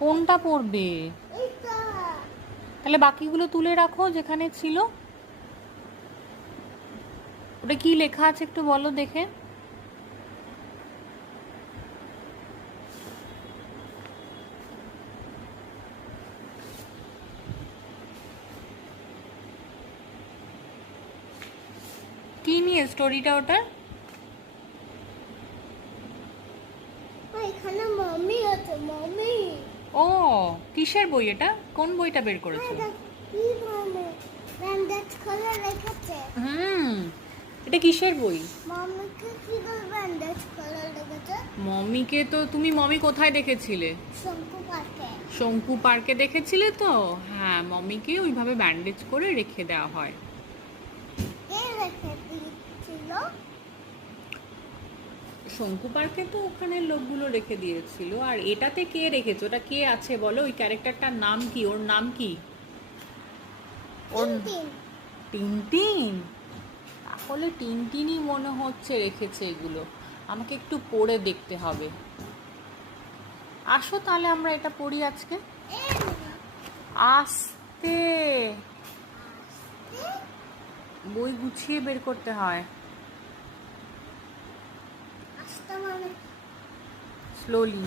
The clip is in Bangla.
কোনটা পড়বে? এইটা। তাহলে বাকিগুলো তুলে রাখো যেখানে ছিল। ওটা কি লেখা আছে একটু বলো দেখে। কি নিয়ে স্টোরিটা ওটার? এখানে মমি আছে, মমি। ও, কিসের বই এটা? কোন বইটা বের করেছো? এটা কি মানে ব্যান্ডেজ করে রেখেছে। হুম, এটা কিসের বই? মমিকে কি করে ব্যান্ডেজ করে রেখেছে? মমিকে তো তুমি মমি কোথায় দেখেছিলে? শঙ্কু পার্কে। শঙ্কু পার্কে দেখেছিলে তো? হ্যাঁ, মমিকে ওইভাবে ব্যান্ডেজ করে রেখে দেওয়া হয়। কে রেখে দিয়েছিল? শঙ্কু পার্কে তো ওখানে লোকগুলো রেখে দিয়েছিল। আর এটাতে কে রেখেছে? ওটা কে আছে বলো? ওই ক্যারেক্টারটার নাম কি? ওর নাম কি? ওর টিনটিন। টিনটিন? তাহলে টিনটিনই মনে হচ্ছে রেখেছে এগুলো। আমাকে একটু পড়ে দেখতে হবে। আসো তাহলে আমরা এটা পড়ি আজকে। এই আস্তে, আস্তে। বই গুছিয়ে বের করতে হয়। আস্তে মানে স্লোলি।